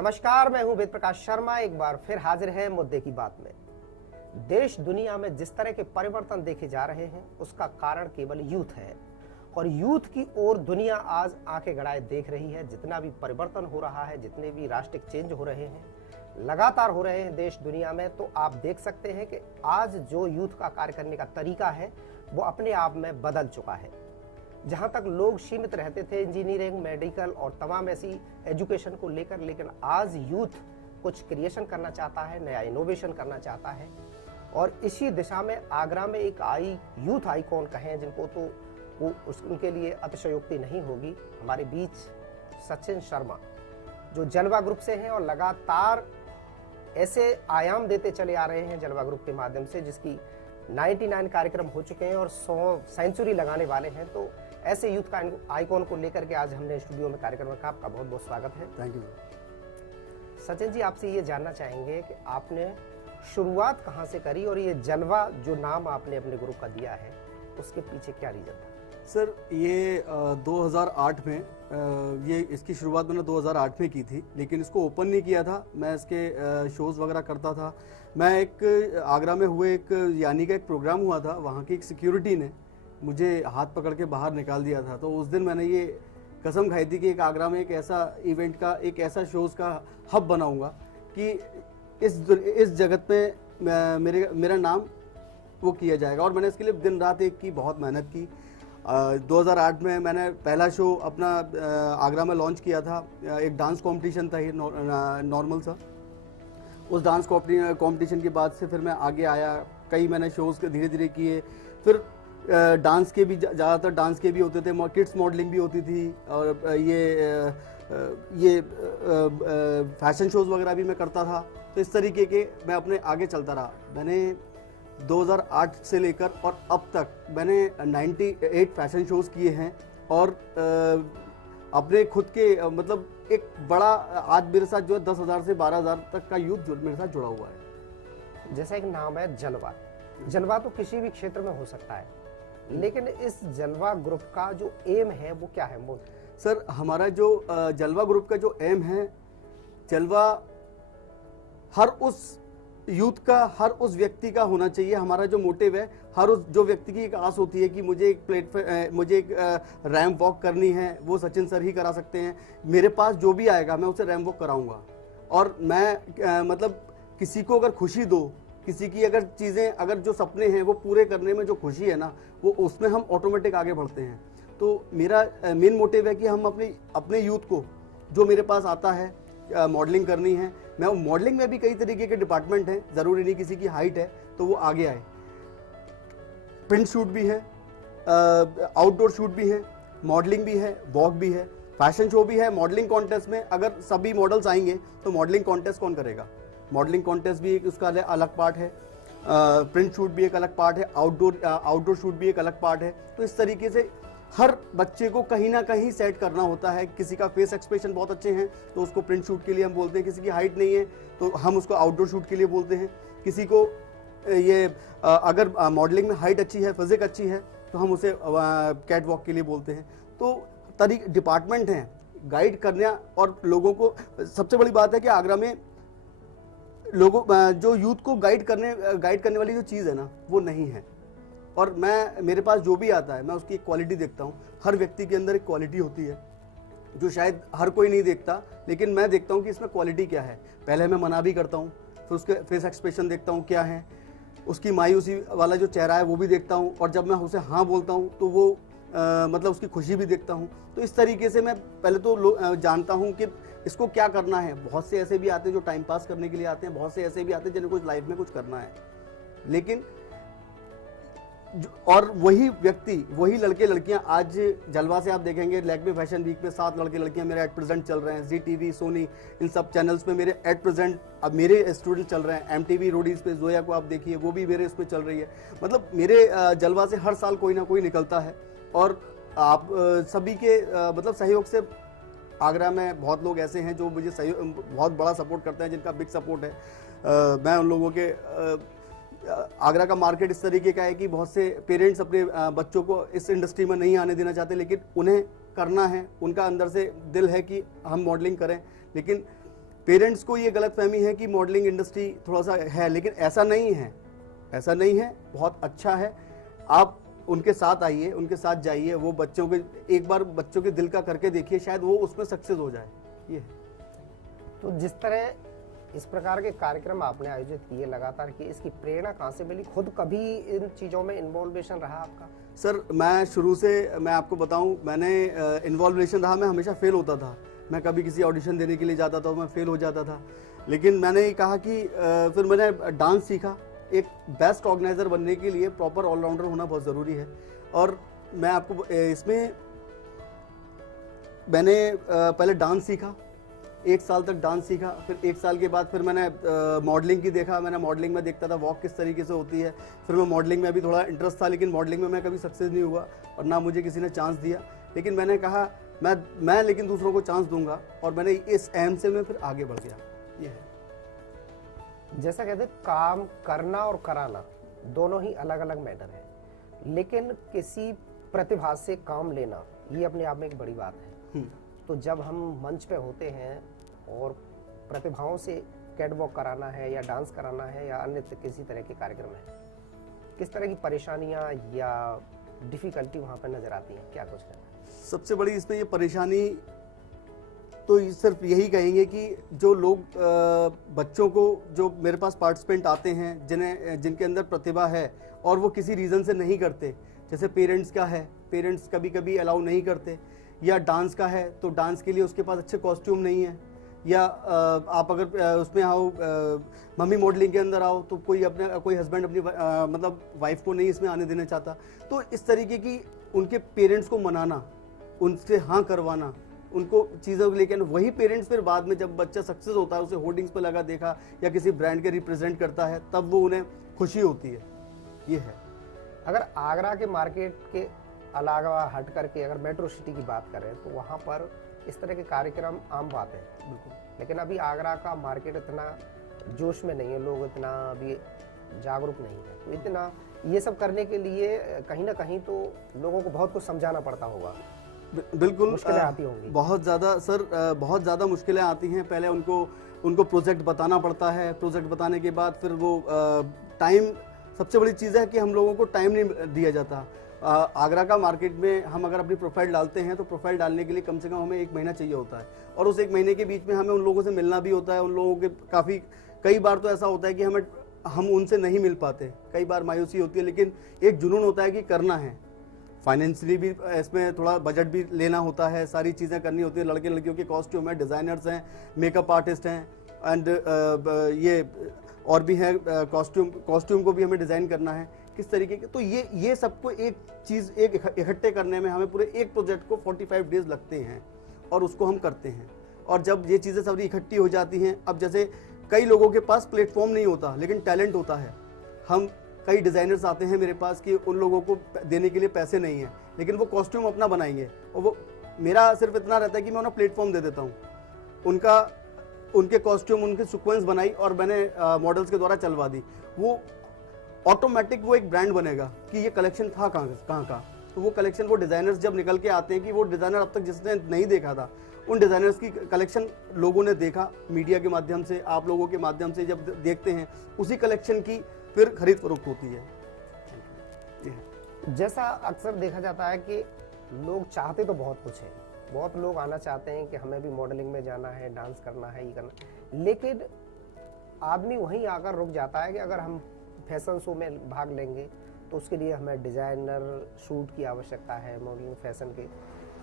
नमस्कार, मैं हूं वेद प्रकाश शर्मा। एक बार फिर हाजिर है मुद्दे की बात में। देश दुनिया में जिस तरह के परिवर्तन देखे जा रहे हैं उसका कारण केवल यूथ है और यूथ की ओर दुनिया आज आंखें गड़ाए देख रही है। जितना भी परिवर्तन हो रहा है, जितने भी राष्ट्रिक चेंज हो रहे हैं, लगातार हो रहे हैं देश दुनिया में, तो आप देख सकते हैं कि आज जो यूथ का कार्य करने का तरीका है वो अपने आप में बदल चुका है। जहां तक लोग सीमित रहते थे इंजीनियरिंग, मेडिकल और तमाम ऐसी एजुकेशन को लेकर, लेकिन आज यूथ कुछ क्रिएशन करना चाहता है, नया इनोवेशन करना चाहता है। और इसी दिशा में आगरा में एक यूथ आइकॉन कहें जिनको, तो वो उनके लिए अतिशयोक्ति नहीं होगी। हमारे बीच सचिन शर्मा जो जलवा ग्रुप से हैं और लगातार ऐसे आयाम देते चले आ रहे हैं जलवा ग्रुप के माध्यम से, जिसकी 99 कार्यक्रम हो चुके हैं और 100 सेंचुरी लगाने वाले हैं। तो ऐसे यूथ का आइकॉन को लेकर के आज हमने स्टूडियो में कार्यक्रम रखा। आपका बहुत बहुत स्वागत है। थैंक यू सचिन जी, आपसे ये जानना चाहेंगे कि आपने शुरुआत कहाँ से करी और ये जलवा जो नाम आपने अपने ग्रुप का दिया है उसके पीछे क्या रीजन था? सर, ये 2008 में इसकी शुरुआत मैंने 2008 में की थी, लेकिन इसको ओपन नहीं किया था। मैं इसके शोज़ वगैरह करता था। मैं एक आगरा में हुए एक यानी का एक प्रोग्राम हुआ था, वहाँ की एक सिक्योरिटी ने मुझे हाथ पकड़ के बाहर निकाल दिया था। तो उस दिन मैंने ये कसम खाई थी कि एक आगरा में एक ऐसा इवेंट का, एक ऐसा शोज़ का हब बनाऊंगा कि इस जगत में मेरा नाम वो किया जाएगा। और मैंने इसके लिए दिन रात एक की बहुत मेहनत की। 2008 में मैंने पहला शो अपना आगरा में लॉन्च किया था। एक डांस कंपटीशन था, ये नॉर्मल सा। उस डांस कंपटीशन के बाद से फिर मैं आगे आया। कई मैंने शोज़ धीरे धीरे किए। फिर डांस के भी, ज़्यादातर डांस के भी होते थे, किड्स मॉडलिंग भी होती थी, और ये फैशन शोज़ वगैरह भी मैं करता था। तो इस तरीके के मैं अपने आगे चलता रहा। मैंने 2008 से लेकर और अब तक मैंने 98 फैशन शोज़ किए हैं। और अपने खुद के मतलब एक बड़ा, आज मेरे साथ जो है 10,000 से 12,000 तक का यूथ जो मेरे साथ जुड़ा हुआ है। जैसा एक नाम है जलवा, जलवा तो किसी भी क्षेत्र में हो सकता है, लेकिन इस जलवा ग्रुप का जो एम है वो क्या है? सर, हमारा जो जलवा ग्रुप का जो एम है, जलवा हर उस यूथ का, हर उस व्यक्ति का होना चाहिए। हमारा जो मोटिव है, हर उस जो व्यक्ति की एक आस होती है कि मुझे एक रैंप वॉक करनी है, वो सचिन सर ही करा सकते हैं। मेरे पास जो भी आएगा मैं उसे रैंप वॉक कराऊंगा। और मैं मतलब किसी को अगर खुशी दो, किसी की अगर चीज़ें, अगर जो सपने हैं वो पूरे करने में जो खुशी है ना, वो उसमें हम ऑटोमेटिक आगे बढ़ते हैं। तो मेरा मेन मोटिव है कि हम अपने यूथ को, जो मेरे पास आता है मॉडलिंग करनी है, मैं मॉडलिंग में भी कई तरीके के डिपार्टमेंट हैं, ज़रूरी नहीं किसी की हाइट है तो वो आगे आए। प्रिंट शूट भी है, आउटडोर शूट भी है, मॉडलिंग भी है, वॉक भी है, फैशन शो भी है। मॉडलिंग कॉन्टेस्ट में अगर सभी मॉडल्स आएंगे तो मॉडलिंग कॉन्टेस्ट कौन करेगा? मॉडलिंग कॉन्टेस्ट भी एक उसका अलग पार्ट है, प्रिंट शूट भी एक अलग पार्ट है, आउटडोर शूट भी एक अलग पार्ट है। तो इस तरीके से हर बच्चे को कहीं ना कहीं सेट करना होता है। किसी का फेस एक्सप्रेशन बहुत अच्छे हैं तो उसको प्रिंट शूट के लिए हम बोलते हैं, किसी की हाइट नहीं है तो हम उसको आउटडोर शूट के लिए बोलते हैं, किसी को अगर मॉडलिंग में हाइट अच्छी है, फिजिक अच्छी है तो हम उसे कैट वॉक के लिए बोलते हैं। तो डिपार्टमेंट हैं गाइड करना। और लोगों को सबसे बड़ी बात है कि आगरा में लोगों, जो यूथ को गाइड करने वाली जो चीज़ है ना, वो नहीं है। और मेरे पास जो भी आता है मैं उसकी एक क्वालिटी देखता हूँ। हर व्यक्ति के अंदर एक क्वालिटी होती है जो शायद हर कोई नहीं देखता, लेकिन मैं देखता हूँ कि इसमें क्वालिटी क्या है। पहले मैं मना भी करता हूँ, फिर उसके फेस एक्सप्रेशन देखता हूँ क्या है, उसकी मायूसी वाला जो चेहरा है वो भी देखता हूँ, और जब मैं उसे हाँ बोलता हूँ तो वो मतलब उसकी खुशी भी देखता हूँ। तो इस तरीके से मैं पहले तो जानता हूँ कि इसको क्या करना है। बहुत से ऐसे भी आते हैं जो टाइम पास करने के लिए आते हैं, बहुत से ऐसे भी आते हैं जिन्हें कुछ लाइफ में कुछ करना है। लेकिन और वही व्यक्ति, वही लड़के लड़कियां, आज जलवा से आप देखेंगे लैक्मे फैशन वीक में 7 लड़के लड़कियां मेरे एट प्रेजेंट चल रहे हैं। जी टीवी, सोनी, इन सब चैनल्स पे मेरे एट प्रेजेंट अब मेरे स्टूडेंट चल रहे हैं। MTV रोडीज पे जोया को आप देखिए, वो भी मेरे उस पर चल रही है। मतलब मेरे जलवा से हर साल कोई ना कोई निकलता है। और आप सभी के मतलब सहयोग से आगरा में बहुत लोग ऐसे हैं जो मुझे बहुत बड़ा सपोर्ट करते हैं, जिनका बिग सपोर्ट है। मैं उन लोगों के आगरा का मार्केट इस तरीके का है कि बहुत से पेरेंट्स अपने बच्चों को इस इंडस्ट्री में नहीं आने देना चाहते, लेकिन उन्हें करना है। उनका अंदर से दिल है कि हम मॉडलिंग करें, लेकिन पेरेंट्स को ये गलतफहमी है कि मॉडलिंग इंडस्ट्री थोड़ा सा है, लेकिन ऐसा नहीं है, ऐसा नहीं है, बहुत अच्छा है। आप उनके साथ आइए, उनके साथ जाइए, वो बच्चों के एक बार बच्चों के दिल का करके देखिए, शायद वो उसमें सक्सेस हो जाए। ये है। तो जिस तरह इस प्रकार के कार्यक्रम आपने आयोजित किए लगातार, कि इसकी प्रेरणा कहाँ से मिली? खुद कभी इन चीज़ों में इन्वॉल्वेशन रहा आपका? सर मैं शुरू से, मैं आपको बताऊं, मैंने इन्वॉल्वेशन रहा, मैं हमेशा फेल होता था। मैं कभी किसी ऑडिशन देने के लिए जाता था तो मैं फेल हो जाता था, लेकिन मैंने कहा कि फिर मैंने डांस सीखा। एक बेस्ट ऑर्गेनाइजर बनने के लिए प्रॉपर ऑलराउंडर होना बहुत ज़रूरी है। और मैं आपको इसमें मैंने पहले डांस सीखा, 1 साल तक डांस सीखा। फिर 1 साल के बाद फिर मैंने मॉडलिंग की देखा। मैंने मॉडलिंग में देखता था वॉक किस तरीके से होती है। फिर मैं मॉडलिंग में भी थोड़ा इंटरेस्ट था, लेकिन मॉडलिंग में मैं कभी सक्सेस नहीं हुआ और ना मुझे किसी ने चांस दिया। लेकिन मैंने कहा मैं लेकिन दूसरों को चांस दूंगा, और मैंने इस एम से मैं फिर आगे बढ़ गया। ये है। जैसा कहते हैं, काम करना और कराना दोनों ही अलग अलग मैटर है, लेकिन किसी प्रतिभा से काम लेना ये अपने आप में एक बड़ी बात है। तो जब हम मंच पे होते हैं और प्रतिभाओं से कैटवॉक कराना है या डांस कराना है या अन्य किसी तरह के कार्यक्रम है, किस तरह की परेशानियां या डिफिकल्टी वहाँ पर नजर आती हैं? क्या कुछ कहना है? सबसे बड़ी इसमें ये परेशानी तो सिर्फ यही कहेंगे कि जो लोग बच्चों को, जो मेरे पास पार्टिसिपेंट आते हैं जिनके अंदर प्रतिभा है और वो किसी रीज़न से नहीं करते, जैसे पेरेंट्स का है, पेरेंट्स कभी कभी अलाउ नहीं करते, या डांस का है तो डांस के लिए उसके पास अच्छे कॉस्ट्यूम नहीं है, या आप अगर उसमें आओ, मम्मी मॉडलिंग के अंदर आओ तो कोई हस्बैंड अपनी मतलब वाइफ को नहीं इसमें आने देना चाहता। तो इस तरीके की उनके पेरेंट्स को मनाना, उनसे हाँ करवाना, उनको चीज़ों को लेकर, वही पेरेंट्स फिर बाद में जब बच्चा सक्सेस होता है, उसे होर्डिंग्स पे लगा देखा या किसी ब्रांड के रिप्रेजेंट करता है, तब वो उन्हें खुशी होती है। ये है। अगर आगरा के मार्केट के अलावा हट करके अगर मेट्रो सिटी की बात करें तो वहाँ पर इस तरह के कार्यक्रम आम बात है, बिल्कुल। लेकिन अभी आगरा का मार्केट इतना जोश में नहीं है, लोग इतना अभी जागरूक नहीं है, तो इतना ये सब करने के लिए कहीं ना कहीं तो लोगों को बहुत कुछ समझाना पड़ता होगा। बिल्कुल मुश्किलें आती होंगी। बहुत ज़्यादा सर, बहुत ज़्यादा मुश्किलें आती हैं। पहले उनको प्रोजेक्ट बताना पड़ता है। प्रोजेक्ट बताने के बाद फिर वो टाइम, सबसे बड़ी चीज़ है कि हम लोगों को टाइम नहीं दिया जाता। आगरा का मार्केट में हम अगर अपनी प्रोफाइल डालते हैं तो प्रोफाइल डालने के लिए कम से कम हमें 1 महीना चाहिए होता है, और उस 1 महीने के बीच में हमें उन लोगों से मिलना भी होता है। उन लोगों के कई बार तो ऐसा होता है कि हम उनसे नहीं मिल पाते, कई बार मायूसी होती है, लेकिन एक जुनून होता है कि करना है। फाइनेंशियली भी इसमें थोड़ा बजट भी लेना होता है, सारी चीज़ें करनी होती है। लड़के लड़कियों के कॉस्ट्यूम है, डिज़ाइनर्स हैं, मेकअप आर्टिस्ट हैं, एंड ये और भी है, कॉस्ट्यूम को भी हमें डिज़ाइन करना है किस तरीके के। तो ये सबको एक चीज़ इकट्ठे करने में हमें पूरे एक प्रोजेक्ट को 45 डेज लगते हैं, और उसको हम करते हैं। और जब ये चीज़ें सारी इकट्ठी हो जाती हैं, अब जैसे कई लोगों के पास प्लेटफॉर्म नहीं होता लेकिन टैलेंट होता है। हम कई डिज़ाइनर्स आते हैं मेरे पास कि उन लोगों को देने के लिए पैसे नहीं हैं, लेकिन वो कॉस्ट्यूम अपना बनाएंगे, और वो मेरा सिर्फ इतना रहता है कि मैं उन्हें प्लेटफॉर्म दे देता हूँ। उनके कॉस्ट्यूम, उनके सीक्वेंस बनाई और मैंने मॉडल्स के द्वारा चलवा दी। वो ऑटोमेटिक वो एक ब्रांड बनेगा कि ये कलेक्शन था कहाँ का। तो वो कलेक्शन, वो डिज़ाइनर्स जब निकल के आते हैं कि वो डिज़ाइनर अब तक जिसने नहीं देखा था, उन डिज़ाइनर्स की कलेक्शन लोगों ने देखा, मीडिया के माध्यम से, आप लोगों के माध्यम से जब देखते हैं, उसी कलेक्शन की फिर खरीद फरोख्त होती है। जैसा अक्सर देखा जाता है कि लोग चाहते तो बहुत कुछ है, बहुत लोग आना चाहते हैं कि हमें भी मॉडलिंग में जाना है, डांस करना है, ये करना, लेकिन आदमी वहीं आकर रुक जाता है कि अगर हम फैशन शो में भाग लेंगे तो उसके लिए हमें डिज़ाइनर शूट की आवश्यकता है, मॉडलिंग फैशन के,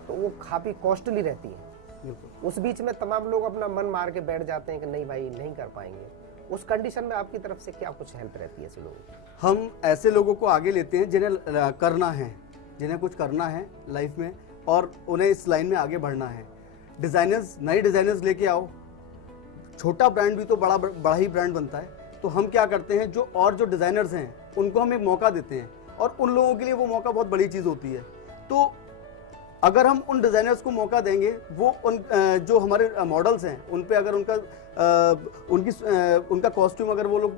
तो वो काफ़ी कॉस्टली रहती है। उस बीच में तमाम लोग अपना मन मार के बैठ जाते हैं कि नहीं भाई नहीं कर पाएंगे। उस कंडीशन में आपकी तरफ से क्या कुछ हेल्प रहती है ऐसे लोगों को? हम ऐसे लोगों को आगे लेते हैं जिन्हें करना है, जिन्हें कुछ करना है लाइफ में और उन्हें इस लाइन में आगे बढ़ना है। नए डिज़ाइनर्स लेके आओ, छोटा ब्रांड भी तो बड़ा ही ब्रांड बनता है। तो हम क्या करते हैं, जो डिज़ाइनर्स हैं उनको हम एक मौका देते हैं, और उन लोगों के लिए वो मौका बहुत बड़ी चीज़ होती है। तो अगर हम उन डिज़ाइनर्स को मौका देंगे, वो जो हमारे मॉडल्स हैं उन पे अगर उनका कॉस्ट्यूम अगर वो लोग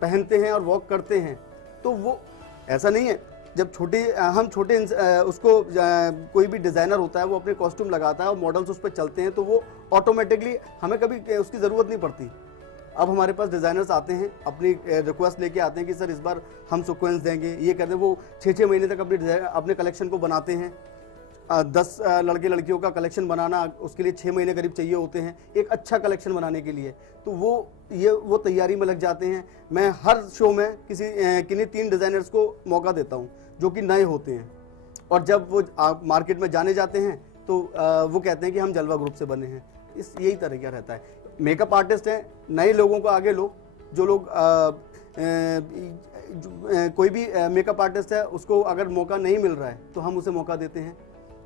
पहनते हैं और वॉक करते हैं, तो वो ऐसा नहीं है जब हम छोटे उसको कोई भी डिज़ाइनर होता है वो अपने कॉस्ट्यूम लगाता है और मॉडल्स उस पर चलते हैं तो वो ऑटोमेटिकली हमें कभी उसकी ज़रूरत नहीं पड़ती। अब हमारे पास डिज़ाइनर्स आते हैं, अपनी रिक्वेस्ट लेके आते हैं कि सर इस बार हम सीक्वेंस देंगे, ये कहते हैं। वो 6-6 महीने तक अपने कलेक्शन को बनाते हैं। 10 लड़के लड़कियों का कलेक्शन बनाना, उसके लिए 6 महीने करीब चाहिए होते हैं एक अच्छा कलेक्शन बनाने के लिए। तो वो तैयारी में लग जाते हैं। मैं हर शो में किन्हीं 3 डिज़ाइनर्स को मौका देता हूं जो कि नए होते हैं, और जब वो मार्केट में जाने जाते हैं तो वो कहते हैं कि हम जलवा ग्रुप से बने हैं। यही तरीका रहता है। मेकअप आर्टिस्ट हैं, नए लोगों को आगे लो। जो लोग कोई भी मेकअप आर्टिस्ट है उसको अगर मौका नहीं मिल रहा है तो हम उसे मौका देते हैं।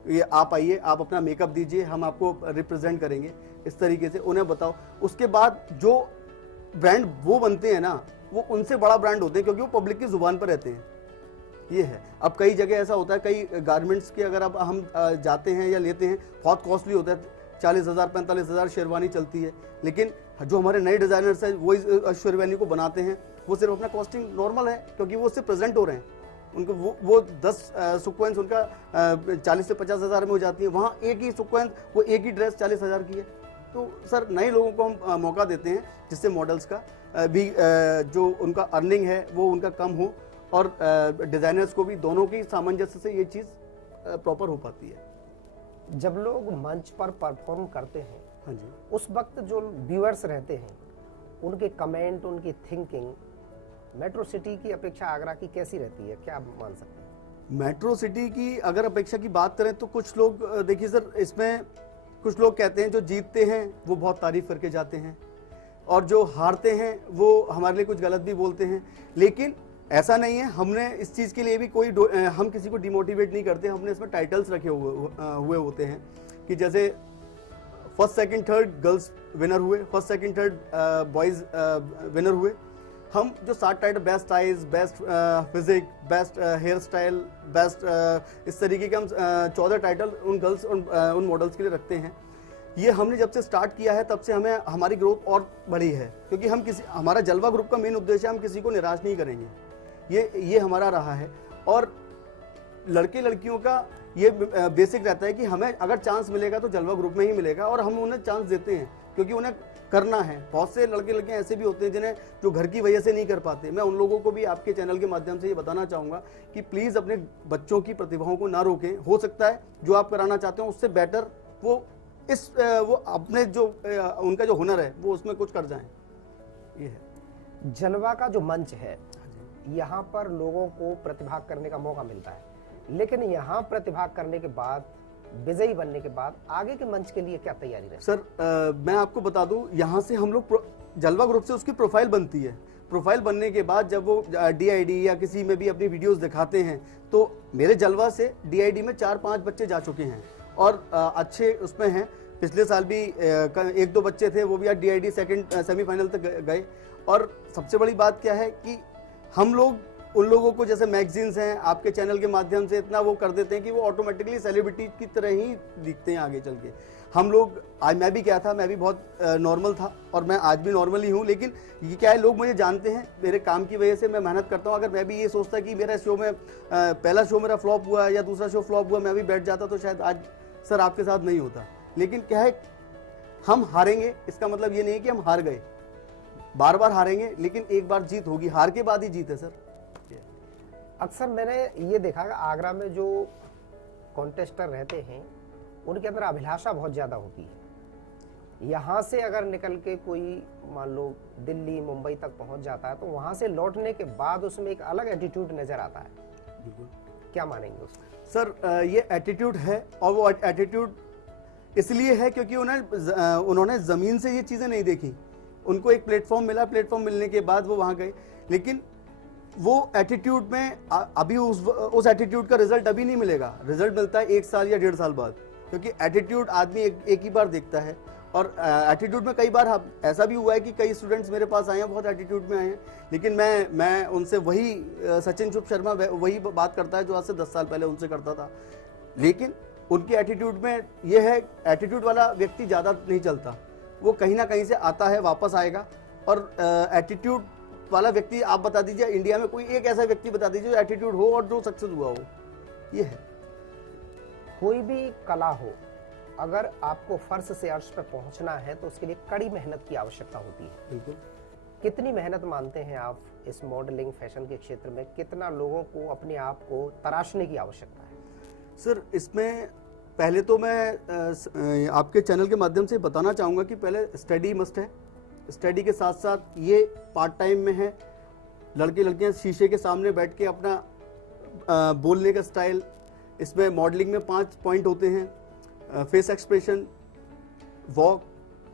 ये आप आइए, आप अपना मेकअप दीजिए, हम आपको रिप्रेजेंट करेंगे। इस तरीके से उन्हें बताओ। उसके बाद जो ब्रांड वो बनते हैं ना, वो उनसे बड़ा ब्रांड होते हैं क्योंकि वो पब्लिक की जुबान पर रहते हैं। ये है। अब कई जगह ऐसा होता है, कई गारमेंट्स के अगर अब हम जाते हैं या लेते हैं, बहुत कॉस्टली होता है। 40,000 45,000 शेरवानी चलती है, लेकिन जो हमारे नए डिज़ाइनर्स हैं वो इस शेरवानी को बनाते हैं। वो सिर्फ अपना कॉस्टिंग नॉर्मल है क्योंकि वो उससे प्रेजेंट हो रहे हैं। उनको वो 10 सीक्वेंस उनका 40 से 50,000 में हो जाती है। वहाँ एक ही सीक्वेंस, वो एक ही ड्रेस 40,000 की है। तो सर नए लोगों को हम मौका देते हैं जिससे मॉडल्स का भी जो उनका अर्निंग है वो उनका कम हो, और डिज़ाइनर्स को भी, दोनों की सामंजस्य से ये चीज़ प्रॉपर हो पाती है। जब लोग मंच पर परफॉर्म करते हैं, हाँ जी, उस वक्त जो व्यूअर्स रहते हैं उनके कमेंट, उनकी थिंकिंग मेट्रो सिटी की अपेक्षा आगरा की कैसी रहती है, क्या आप मान सकते हैं? मेट्रो सिटी की अगर अपेक्षा की बात करें तो कुछ लोग, देखिए सर, इसमें कुछ लोग कहते हैं जो जीतते हैं वो बहुत तारीफ करके जाते हैं, और जो हारते हैं वो हमारे लिए कुछ गलत भी बोलते हैं। लेकिन ऐसा नहीं है। हमने इस चीज़ के लिए भी हम किसी को डिमोटिवेट नहीं करते। हमने इसमें टाइटल्स रखे हुए होते हैं कि जैसे first second third girls winner हुए, first second third boys winner हुए। हम जो 7 title, best eyes, best physique, best hair style, best, इस तरीके के हम 14 टाइटल उन गर्ल्स, उन मॉडल्स के लिए रखते हैं। ये हमने जब से स्टार्ट किया है तब से हमारी ग्रोथ और बढ़ी है, क्योंकि हमारा जलवा ग्रुप का मेन उद्देश्य है हम किसी को निराश नहीं करेंगे। ये हमारा रहा है। और लड़के लड़कियों का ये बेसिक रहता है कि हमें अगर चांस मिलेगा तो जलवा ग्रुप में ही मिलेगा, और हम उन्हें चांस देते हैं क्योंकि उन्हें करना है। बहुत से लड़के लड़कियां ऐसे भी होते हैं जिन्हें जो घर की वजह से नहीं कर पाते। मैं उन लोगों को भी आपके चैनल के माध्यम से ये बताना चाहूँगा कि प्लीज़ अपने बच्चों की प्रतिभाओं को ना रोकें। हो सकता है जो आप कराना चाहते हो उससे बेटर वो अपने जो उनका जो हुनर है वो उसमें कुछ कर जाएं। ये है। जलवा का जो मंच है, यहाँ पर लोगों को प्रतिभाग करने का मौका मिलता है, लेकिन यहाँ प्रतिभाग करने के बाद, विजयी बनने के बाद आगे के मंच के लिए क्या तैयारी रहे? सर मैं आपको बता दूं, यहाँ से हम लोग जलवा ग्रुप से उसकी प्रोफाइल बनती है। प्रोफाइल बनने के बाद जब वो DID या किसी में भी अपनी वीडियोस दिखाते हैं, तो मेरे जलवा से DID में 4-5 बच्चे जा चुके हैं और अच्छे उसमें हैं। पिछले साल भी 1-2 बच्चे थे, वो भी आज DID सेकंड सेमीफाइनल तक गए। और सबसे बड़ी बात क्या है कि हम लोग उन लोगों को, जैसे मैगजीन्स हैं, आपके चैनल के माध्यम से इतना वो कर देते हैं कि वो ऑटोमेटिकली सेलिब्रिटी की तरह ही दिखते हैं आगे चल के। हम लोग, आज मैं भी क्या था, मैं भी बहुत नॉर्मल था और मैं आज भी नॉर्मल ही हूँ। लेकिन ये क्या है, लोग मुझे जानते हैं मेरे काम की वजह से, मैं मेहनत करता हूँ। अगर मैं भी ये सोचता कि मेरा शो में पहला शो मेरा फ्लॉप हुआ या दूसरा शो फ्लॉप हुआ, मैं भी बैठ जाता, तो शायद आज सर आपके साथ नहीं होता। लेकिन क्या है, हम हारेंगे इसका मतलब ये नहीं कि हम हार गए, बार बार हारेंगे, लेकिन एक बार जीत होगी। हार के बाद ही जीत है सर। अक्सर मैंने ये देखा कि आगरा में जो कॉन्टेस्टर रहते हैं उनके अंदर अभिलाषा बहुत ज़्यादा होती है। यहाँ से अगर निकल के कोई मान लो दिल्ली मुंबई तक पहुँच जाता है, तो वहाँ से लौटने के बाद उसमें एक अलग एटीट्यूड नज़र आता है। बिल्कुल। क्या मानेंगे उसमें? सर ये एटीट्यूड है, और वो एटीट्यूड इसलिए है क्योंकि उन्होंने ज़मीन से ये चीज़ें नहीं देखी। उनको एक प्लेटफॉर्म मिला, प्लेटफॉर्म मिलने के बाद वो वहाँ गए। लेकिन वो एटीट्यूड में अभी उस एटीट्यूड का रिजल्ट अभी नहीं मिलेगा। रिजल्ट मिलता है 1 साल या 1.5 साल बाद, क्योंकि एटीट्यूड आदमी एक ही बार देखता है। और एटीट्यूड में कई बार ऐसा भी हुआ है कि कई स्टूडेंट्स मेरे पास आए हैं, बहुत एटीट्यूड में आए हैं, लेकिन मैं उनसे वही सचिन शुभ शर्मा वही बात करता है जो आज से 10 साल पहले उनसे करता था। लेकिन उनके एटीट्यूड में ये है, एटीट्यूड वाला व्यक्ति ज़्यादा नहीं चलता, वो कहीं ना कहीं से आता है, वापस आएगा। और एटीट्यूड वाला व्यक्ति आप बता दीजिए, इंडिया में कोई एक ऐसा व्यक्ति बता दीजिए जो एटीट्यूड हो और जो सक्सेस हुआ हो। ये है। कोई भी कला हो, अगर आपको फर्श से अर्श पर पहुंचना है तो उसके लिए कड़ी मेहनत की आवश्यकता होती है। बिल्कुल। कितनी मेहनत मानते हैं आप इस मॉडलिंग फैशन के क्षेत्र में? कितना लोगों को अपने आप को तराशने की आवश्यकता है? सर, इसमें पहले तो मैं आपके चैनल के माध्यम से बताना चाहूँगा कि पहले स्टडी मस्ट है। स्टडी के साथ साथ ये पार्ट टाइम में है। लड़के लड़कियाँ शीशे के सामने बैठ के अपना बोलने का स्टाइल, इसमें मॉडलिंग में 5 पॉइंट होते हैं: face expression, walk,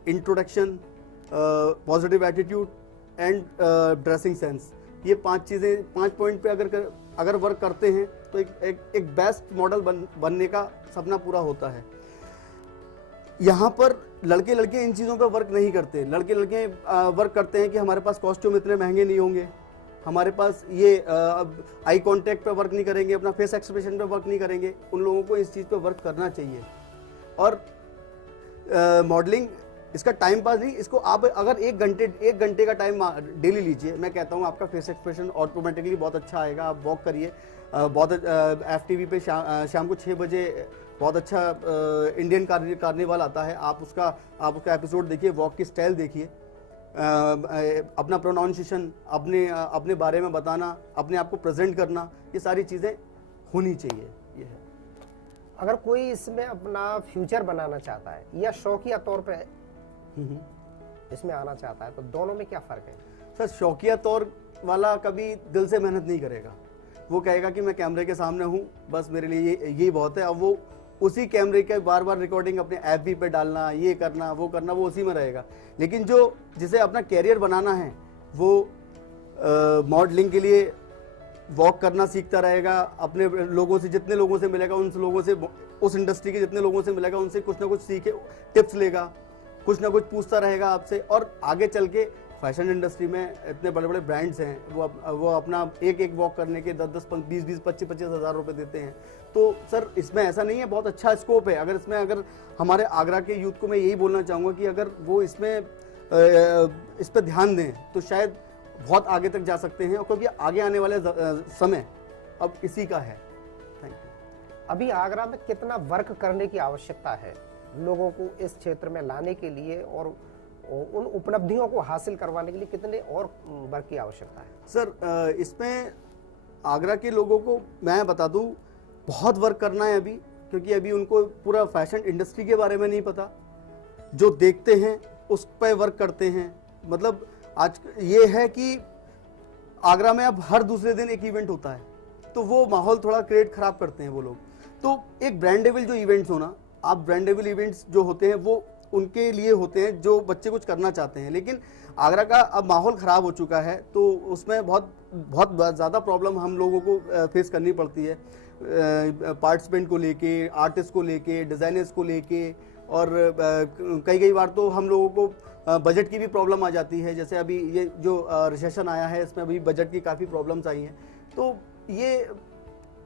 introduction, positive attitude and dressing sense. ये 5 चीज़ें, 5 पॉइंट पे अगर वर्क करते हैं तो एक बेस्ट मॉडल बनने का सपना पूरा होता है। यहाँ पर लड़के लड़कियाँ इन चीज़ों पे वर्क नहीं करते। लड़के लड़कियाँ वर्क करते हैं कि हमारे पास कॉस्ट्यूम इतने महंगे नहीं होंगे, हमारे पास ये आई कांटेक्ट पे वर्क नहीं करेंगे, अपना फेस एक्सप्रेशन पे वर्क नहीं करेंगे। उन लोगों को इस चीज़ पे वर्क करना चाहिए। और मॉडलिंग इसका टाइम पास नहीं, इसको आप अगर 1 घंटे का टाइम डेली लीजिए, मैं कहता हूँ आपका फेस एक्सप्रेशन ऑटोमेटिकली बहुत अच्छा आएगा। आप वॉक करिए, बहुत FTV पे शाम को 6 बजे बहुत अच्छा इंडियन कार्निवाल आता है, आप उसका एपिसोड देखिए, वॉक की स्टाइल देखिए, अपना प्रोनाउंसिएशन, अपने बारे में बताना, अपने आप को प्रेजेंट करना, ये सारी चीज़ें होनी चाहिए। ये है। अगर कोई इसमें अपना फ्यूचर बनाना चाहता है या शौकिया तौर पे इसमें आना चाहता है, तो दोनों में क्या फ़र्क है? सर, शौकिया तौर वाला कभी दिल से मेहनत नहीं करेगा। वो कहेगा कि मैं कैमरे के सामने हूँ, बस मेरे लिए यही बहुत है। अब वो उसी कैमरे के बार बार रिकॉर्डिंग अपने FB पे डालना, ये करना, वो करना, वो उसी में रहेगा। लेकिन जिसे अपना कैरियर बनाना है, वो मॉडलिंग के लिए वॉक करना सीखता रहेगा, अपने लोगों से, जितने लोगों से मिलेगा उन लोगों से, उस इंडस्ट्री के जितने लोगों से मिलेगा उनसे कुछ ना कुछ सीखे, टिप्स लेगा, कुछ ना कुछ पूछता रहेगा आपसे। और आगे चल के फैशन इंडस्ट्री में इतने बड़े बड़े ब्रांड्स हैं, वो अपना एक वॉक करने के 10-10, 20-20, 25-25 हज़ार रुपये देते हैं। तो सर, इसमें ऐसा नहीं है, बहुत अच्छा स्कोप है। अगर हमारे आगरा के यूथ को मैं यही बोलना चाहूँगा कि अगर वो इस पर ध्यान दें तो शायद बहुत आगे तक जा सकते हैं, क्योंकि आगे आने वाले समय अब इसी का है। Thank you. अभी आगरा में कितना वर्क करने की आवश्यकता है लोगों को इस क्षेत्र में लाने के लिए, और उन उपलब्धियों को हासिल करवाने के लिए कितने और वर्क की आवश्यकता है? सर, इसमें आगरा के लोगों को मैं बता दूं, बहुत वर्क करना है अभी, क्योंकि अभी उनको पूरा फैशन इंडस्ट्री के बारे में नहीं पता। जो देखते हैं उस पर वर्क करते हैं। मतलब आज ये है कि आगरा में अब हर दूसरे दिन एक इवेंट होता है, तो वो माहौल थोड़ा क्रिएट खराब करते हैं वो लोग। तो एक ब्रांडेबल जो इवेंट्स होना, आप ब्रांडेबल इवेंट्स जो होते हैं वो उनके लिए होते हैं जो बच्चे कुछ करना चाहते हैं। लेकिन आगरा का अब माहौल ख़राब हो चुका है, तो उसमें बहुत ज़्यादा प्रॉब्लम हम लोगों को फेस करनी पड़ती है, पार्टिसिपेंट को लेके, आर्टिस्ट को लेके, डिज़ाइनर्स को लेके। और कई बार तो हम लोगों को बजट की भी प्रॉब्लम आ जाती है। जैसे अभी ये जो रिसेशन आया है, इसमें अभी बजट की काफ़ी प्रॉब्लम्स आई हैं। तो ये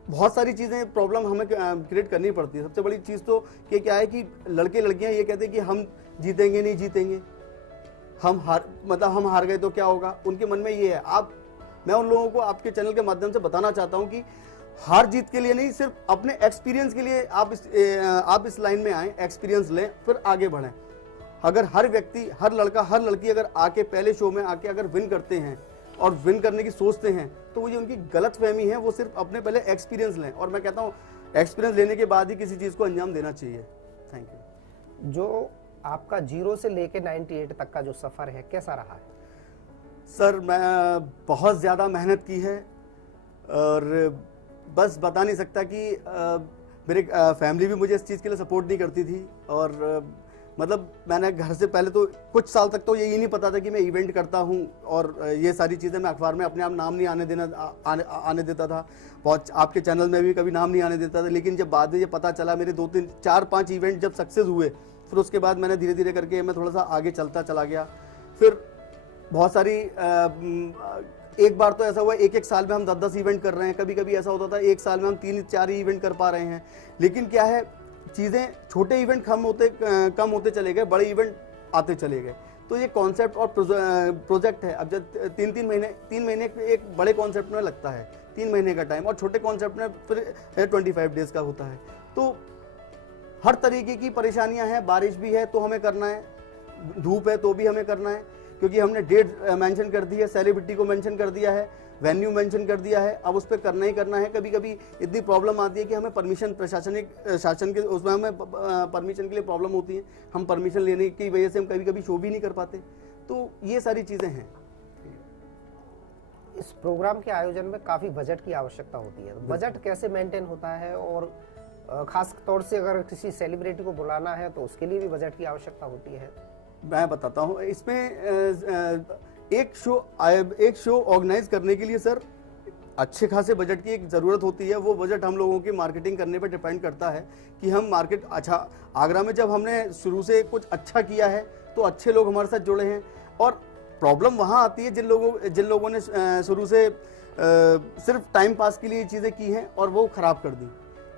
बहुत सारी चीज़ें प्रॉब्लम हमें क्रिएट करनी पड़ती है। सबसे बड़ी चीज़ तो क्या है कि लड़के लड़कियां ये कहते हैं कि हम जीतेंगे नहीं जीतेंगे, हम हार गए तो क्या होगा, उनके मन में ये है। मैं उन लोगों को आपके चैनल के माध्यम से बताना चाहता हूं कि हार जीत के लिए नहीं, सिर्फ अपने एक्सपीरियंस के लिए आप इस लाइन में आए, एक्सपीरियंस लें, फिर आगे बढ़ें। अगर हर व्यक्ति, हर लड़का, हर लड़की अगर आके पहले शो में आके अगर विन करते हैं और विन करने की सोचते हैं, तो वो जो उनकी गलत फहमी है, वो सिर्फ अपने पहले एक्सपीरियंस लें। और मैं कहता हूँ एक्सपीरियंस लेने के बाद ही किसी चीज़ को अंजाम देना चाहिए। Thank you. जो आपका 0 से लेके 98 तक का जो सफ़र है, कैसा रहा है? सर, मैं बहुत ज़्यादा मेहनत की है और बस बता नहीं सकता कि मेरे फैमिली भी मुझे इस चीज़ के लिए सपोर्ट नहीं करती थी। और मतलब मैंने घर से पहले तो कुछ साल तक तो यही नहीं पता था कि मैं इवेंट करता हूँ, और ये सारी चीज़ें मैं अखबार में अपने आप नाम नहीं आने देता था। बहुत आपके चैनल में भी कभी नाम नहीं आने देता था। लेकिन जब बाद में ये पता चला, मेरे 2, 3, 4, 5 इवेंट जब सक्सेस हुए, फिर उसके बाद मैंने धीरे धीरे करके मैं थोड़ा सा आगे चलता चला गया। फिर बहुत सारी एक बार तो ऐसा हुआ, एक साल में हम 10-10 इवेंट कर रहे हैं। कभी कभी ऐसा होता था एक साल में हम 3-4 ही इवेंट कर पा रहे हैं। लेकिन क्या है, चीज़ें, छोटे इवेंट कम होते चले गए, बड़े इवेंट आते चले गए। तो ये कॉन्सेप्ट और प्रोजेक्ट है। अब जब 3 महीने एक बड़े कॉन्सेप्ट में लगता है 3 महीने का टाइम, और छोटे कॉन्सेप्ट में फिर 25 डेज का होता है। तो हर तरीके की परेशानियां हैं, बारिश भी है तो हमें करना है, धूप है तो भी हमें करना है, क्योंकि हमने डेट मेंशन कर दी है, सेलिब्रिटी को मेंशन कर दिया है, वेन्यू मेंशन कर दिया है, अब उस पर करना ही करना है। कभी कभी इतनी प्रॉब्लम आती है कि हमें परमिशन प्रशासनिक शासन के उसमें हमें परमिशन के लिए प्रॉब्लम होती है, हम परमिशन लेने की वजह से हम कभी कभी शो भी नहीं कर पाते। तो ये सारी चीज़ें हैं। इस प्रोग्राम के आयोजन में काफ़ी बजट की आवश्यकता होती है, बजट कैसे मेंटेन होता है? और खास तौर से अगर किसी सेलिब्रिटी को बुलाना है तो उसके लिए भी बजट की आवश्यकता होती है। मैं बताता हूँ, इसमें एक शो ऑर्गेनाइज करने के लिए सर अच्छे खासे बजट की एक ज़रूरत होती है। वो बजट हम लोगों की मार्केटिंग करने पर डिपेंड करता है कि हम मार्केट अच्छा, आगरा में जब हमने शुरू से कुछ अच्छा किया है तो अच्छे लोग हमारे साथ जुड़े हैं। और प्रॉब्लम वहाँ आती है जिन लोगों ने शुरू से सिर्फ टाइम पास के लिए चीज़ें की हैं और वो ख़राब कर दी।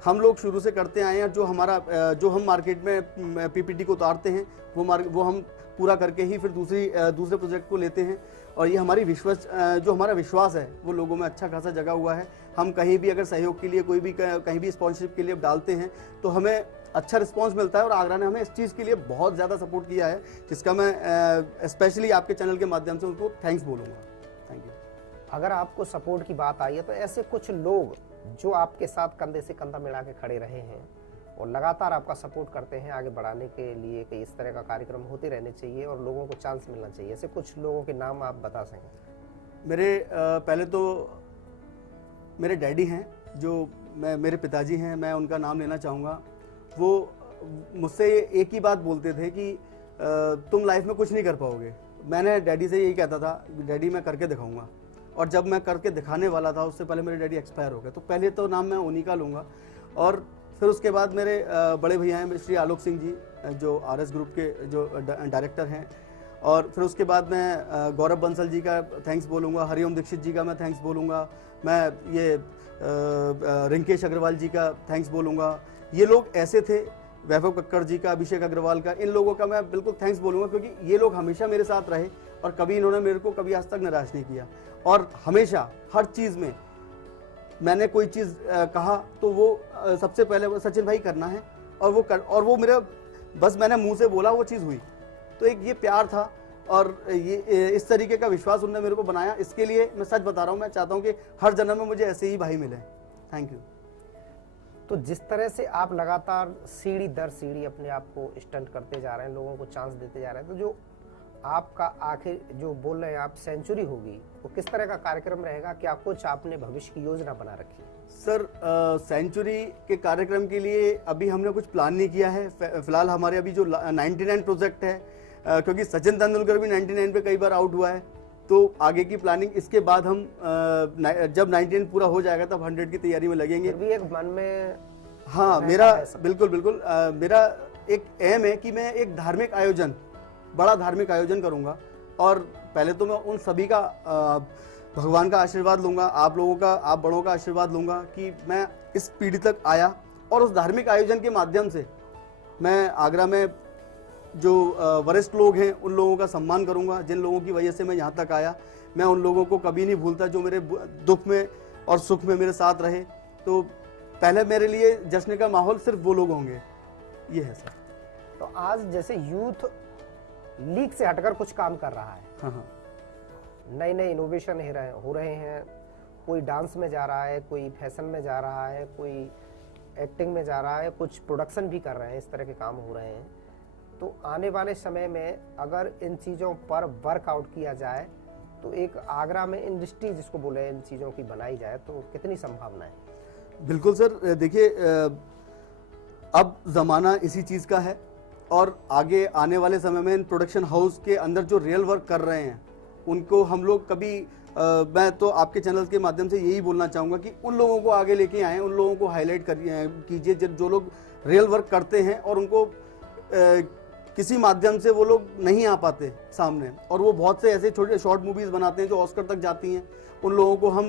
हम लोग शुरू से करते आए हैं, जो हम मार्केट में पीपीटी को उतारते हैं वो हम पूरा करके ही फिर दूसरे प्रोजेक्ट को लेते हैं। और ये हमारी जो हमारा विश्वास है वो लोगों में अच्छा खासा जगा हुआ है। हम कहीं भी अगर सहयोग के लिए कहीं भी स्पॉन्सरशिप के लिए डालते हैं तो हमें अच्छा रिस्पांस मिलता है। और आगरा ने हमें इस चीज़ के लिए बहुत ज़्यादा सपोर्ट किया है, जिसका मैं स्पेशली आपके चैनल के माध्यम से उनको थैंक्स बोलूँगा। Thank you. अगर आपको सपोर्ट की बात आई है तो ऐसे कुछ लोग जो आपके साथ कंधे से कंधा मिला के खड़े रहे हैं और लगातार आपका सपोर्ट करते हैं आगे बढ़ाने के लिए कि इस तरह का कार्यक्रम होते रहने चाहिए और लोगों को चांस मिलना चाहिए, ऐसे कुछ लोगों के नाम आप बता सकें? पहले तो मेरे डैडी हैं, जो मेरे पिताजी हैं, मैं उनका नाम लेना चाहूँगा। वो मुझसे एक ही बात बोलते थे कि तुम लाइफ में कुछ नहीं कर पाओगे। मैंने डैडी से यही कहता था, डैडी मैं करके दिखाऊंगा। और जब मैं करके दिखाने वाला था उससे पहले मेरे डैडी एक्सपायर हो गए। तो पहले तो नाम मैं उन्हीं का लूँगा। और फिर उसके बाद मेरे बड़े भैया हैं श्री आलोक सिंह जी, जो आरएस ग्रुप के जो डायरेक्टर हैं। और फिर उसके बाद मैं गौरव बंसल जी का थैंक्स बोलूँगा, हरिओम दीक्षित जी का मैं थैंक्स बोलूँगा, मैं ये रिंकेश अग्रवाल जी का थैंक्स बोलूँगा। ये लोग ऐसे थे, वैभव कक्कड़ जी का, अभिषेक अग्रवाल का, इन लोगों का मैं बिल्कुल थैंक्स बोलूँगा, क्योंकि ये लोग हमेशा मेरे साथ रहे और कभी इन्होंने मेरे को कभी आज तक निराश नहीं किया। और हमेशा हर चीज़ में मैंने कोई चीज़ कहा तो वो सबसे पहले वो सचिन भाई करना है, और वो मेरा बस मैंने मुंह से बोला वो चीज़ हुई। तो एक ये प्यार था और ये इस तरीके का विश्वास उन्होंने मेरे को बनाया। इसके लिए मैं सच बता रहा हूँ, मैं चाहता हूँ कि हर जन्म में मुझे ऐसे ही भाई मिले। Thank you. तो जिस तरह से आप लगातार सीढ़ी दर सीढ़ी अपने आप को स्टंट करते जा रहे हैं, लोगों को चांस देते जा रहे हैं, तो जो आपका आखिर जो बोल रहे हैं आप सेंचुरी होगी, वो किस तरह का कार्यक्रम रहेगा? क्या कुछ आपने भविष्य की योजना बना रखी है? सर सेंचुरी के कार्यक्रम के लिए अभी हमने कुछ प्लान नहीं किया है। फिलहाल हमारे अभी जो 99 प्रोजेक्ट है, क्योंकि सचिन तेंदुलकर भी 99 पे कई बार आउट हुआ है, तो आगे की प्लानिंग इसके बाद हम जब 99 पूरा हो जाएगा तब 100 की तैयारी में लगेंगे। फिर भी एक मन में हाँ, मेरा बिल्कुल मेरा एक एम है कि मैं एक बड़ा धार्मिक आयोजन करूंगा। और पहले तो मैं उन सभी का भगवान का आशीर्वाद लूंगा, आप लोगों का, आप बड़ों का आशीर्वाद लूंगा कि मैं इस पीढ़ी तक आया। और उस धार्मिक आयोजन के माध्यम से मैं आगरा में जो वरिष्ठ लोग हैं उन लोगों का सम्मान करूंगा, जिन लोगों की वजह से मैं यहाँ तक आया। मैं उन लोगों को कभी नहीं भूलता जो मेरे दुख में और सुख में मेरे साथ रहे। तो पहले मेरे लिए जश्न का माहौल सिर्फ वो लोग होंगे, ये है सर। तो आज जैसे यूथ लीग से हटकर कुछ काम कर रहा है, हाँ, नए नए इनोवेशन हो रहे हैं, कोई डांस में जा रहा है, कोई फैशन में जा रहा है, कोई एक्टिंग में जा रहा है, कुछ प्रोडक्शन भी कर रहे हैं, इस तरह के काम हो रहे हैं। तो आने वाले समय में अगर इन चीज़ों पर वर्कआउट किया जाए तो एक आगरा में इंडस्ट्री जिसको बोले इन चीज़ों की बनाई जाए तो कितनी संभावना है? बिल्कुल सर, देखिए अब ज़माना इसी चीज़ का है और आगे आने वाले समय में इन प्रोडक्शन हाउस के अंदर जो रियल वर्क कर रहे हैं उनको हम लोग कभी मैं तो आपके चैनल के माध्यम से यही बोलना चाहूँगा कि उन लोगों को आगे लेके आएँ, उन लोगों को हाईलाइट कीजिए जो लोग रियल वर्क करते हैं और उनको किसी माध्यम से वो लोग नहीं आ पाते सामने, और वो बहुत से ऐसे छोटे शॉर्ट मूवीज़ बनाते हैं जो ऑस्कर तक जाती हैं। उन लोगों को हम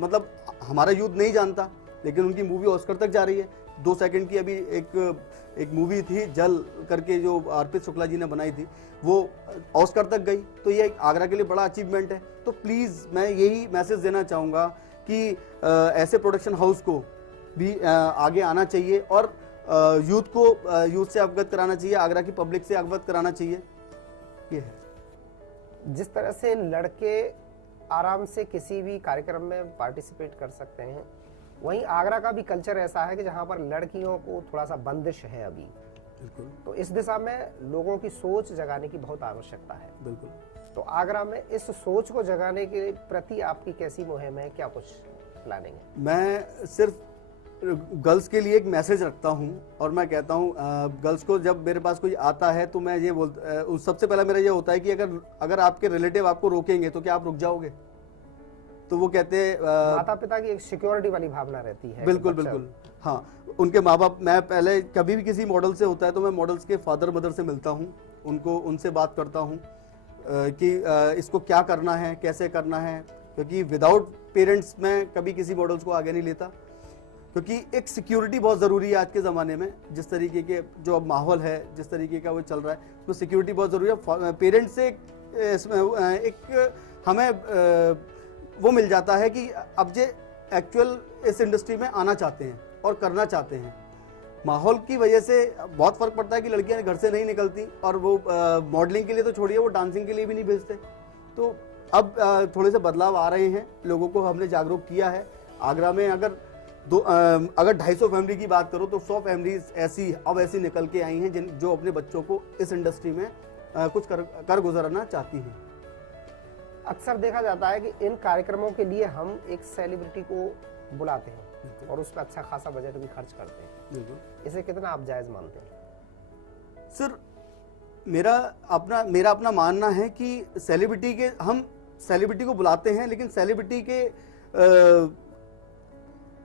मतलब हमारा यूथ नहीं जानता, लेकिन उनकी मूवी ऑस्कर तक जा रही है। 2 सेकंड की अभी एक मूवी थी जल करके जो अर्पित शुक्ला जी ने बनाई थी, वो ऑस्कर तक गई, तो ये आगरा के लिए बड़ा अचीवमेंट है। तो प्लीज़ मैं यही मैसेज देना चाहूँगा कि ऐसे प्रोडक्शन हाउस को भी आगे आना चाहिए और यूथ से अवगत कराना चाहिए, आगरा की पब्लिक से अवगत कराना चाहिए। ये है। जिस तरह से लड़के आराम से किसी भी कार्यक्रम में पार्टिसिपेट कर सकते हैं, वहीं आगरा का भी कल्चर ऐसा है कि जहां पर लड़कियों को थोड़ा सा बंदिश है अभी। बिल्कुल। तो इस दिशा में लोगों की सोच जगाने की बहुत आवश्यकता है। बिल्कुल। तो आगरा में इस सोच को जगाने के प्रति आपकी कैसी मुहिम है, क्या कुछ प्लानिंग है? मैं सिर्फ गर्ल्स के लिए एक मैसेज रखता हूं और मैं कहता हूं गर्ल्स को, जब मेरे पास कोई आता है तो मैं ये बोलता, सबसे पहला मेरा ये होता है कि अगर आपके रिलेटिव आपको रोकेंगे तो क्या आप रुक जाओगे? तो वो कहते हैं माता पिता की एक सिक्योरिटी वाली भावना रहती है। बिल्कुल बिल्कुल, हाँ, उनके माँ बाप, मैं पहले कभी भी किसी मॉडल से होता है तो मैं मॉडल्स के फादर मदर से मिलता हूँ, उनसे बात करता हूँ कि इसको क्या करना है, कैसे करना है, क्योंकि विदाउट पेरेंट्स मैं कभी किसी मॉडल्स को आगे नहीं लेता, क्योंकि एक सिक्योरिटी बहुत ज़रूरी है आज के ज़माने में। जिस तरीके के जो अब माहौल है, जिस तरीके का वो चल रहा है, तो सिक्योरिटी बहुत ज़रूरी है। पेरेंट्स से एक हमें वो मिल जाता है कि अब जे एक्चुअल इस इंडस्ट्री में आना चाहते हैं और करना चाहते हैं। माहौल की वजह से बहुत फ़र्क पड़ता है कि लड़कियां घर से नहीं निकलती, और वो मॉडलिंग के लिए तो छोड़िए, वो डांसिंग के लिए भी नहीं भेजते। तो अब थोड़े से बदलाव आ रहे हैं, लोगों को हमने जागरूक किया है। आगरा में अगर 250 फैमिली की बात करो तो 100 फैमिलीज ऐसी निकल के आई हैं जो अपने बच्चों को इस इंडस्ट्री में कुछ कर गुजरना चाहती हैं। अक्सर देखा जाता है कि इन कार्यक्रमों के लिए हम एक सेलिब्रिटी को बुलाते हैं और उस पर अच्छा खासा बजट भी खर्च करते हैं। इसे कितना आप जायज मानते हैं? सर, मेरा अपना मानना है कि हम सेलिब्रिटी को बुलाते हैं, लेकिन सेलिब्रिटी के